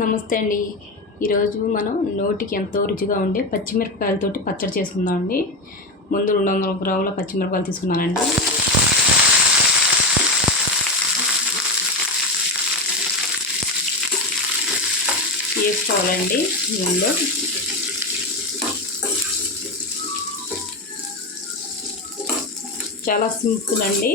నమస్తే అండి. ఈరోజు మనం నోటికి ఎంతో రుచిగా ఉండే పచ్చిమిరపకాయలతోటి పచ్చడి చేసుకుందాం అండి. ముందు 200 గ్రాముల పచ్చిమిరపకాయలు తీసుకున్నానండి. వేసుకోవాలండి ముందు. చాలా సింపుల్ అండి.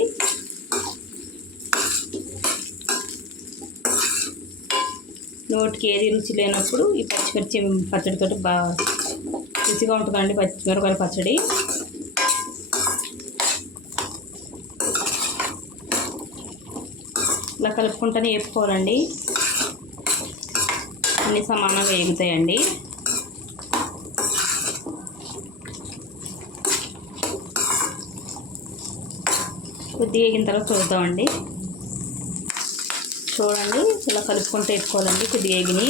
నోటికి ఏది రుచి లేనప్పుడు ఈ పచ్చిమిర్చి పచ్చడితో బాగా రుచిగా ఉంటుందండి పచ్చిమిరపకాయల పచ్చడి. ఇలా కలుపుకుంటూనే వేపుకోవాలండి. అన్నీ సమానంగా వేగుతాయండి. కొద్దిగా వేగిన తర్వాత చూద్దామండి. చూడండి, ఇలా కలుపుకుంటూ వేసుకోవాలండి. కొద్దిగా వేగిని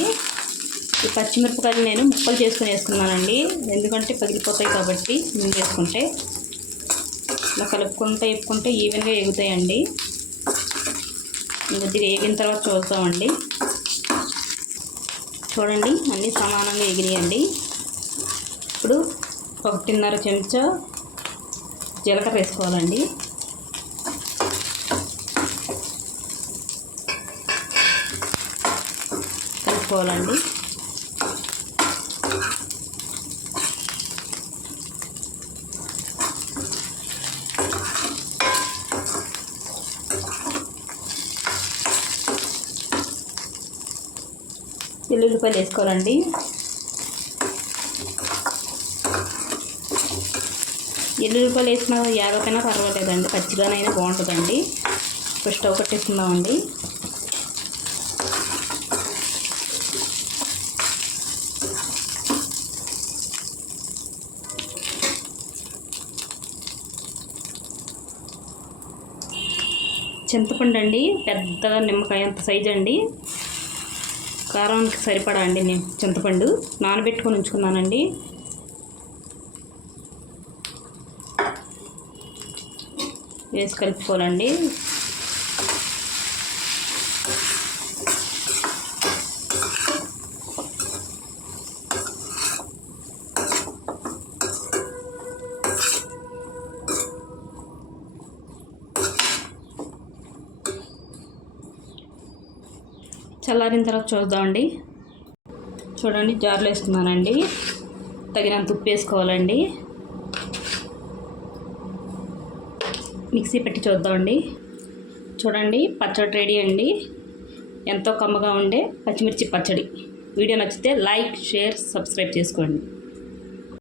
ఈ పచ్చిమిరపకాయలు నేను ముక్కలు చేసుకుని వేసుకున్నానండి, ఎందుకంటే పగిలిపోతాయి కాబట్టి. ముందు వేసుకుంటే ఇలా కలుపుకుంటూ వేపుకుంటే ఈవెన్గా వేగుతాయండి. కొద్దిగా వేగిన తర్వాత చూద్దామండి. చూడండి, అన్నీ సమానంగా వేగినాయండి. ఇప్పుడు 1.5 చెంచా జీలకర్ర వేసుకోవాలండి. కలుపుకోవాలండి. వెల్లుల్లిపాయలు వేసుకోవాలండి. వెల్లుల్లిపాయలు వేసినా యాగకైనా పర్వాలేదండి, పచ్చిగానైనా బాగుంటుందండి. ఇప్పుడు స్టవ్ కట్టేసుకుందామండి. చింతపండు అండి, పెద్దగా నిమ్మకాయ అంత సైజు అండి. కారానికి సరిపడా అండి నేను చింతపండు నానబెట్టుకొని ఉంచుకున్నానండి. వేసి కలుపుకోవాలండి. చల్లారిన తర్వాత చూద్దామండి. చూడండి, జార్లో వేసుకున్నానండి. తగినంత ఉప్పు వేసుకోవాలండి. మిక్సీ పెట్టి చూద్దామండి. చూడండి, పచ్చడి రెడీ అండి. ఎంతో కమ్మగా ఉండే పచ్చిమిర్చి పచ్చడి. వీడియో నచ్చితే లైక్, షేర్, సబ్స్క్రైబ్ చేసుకోండి.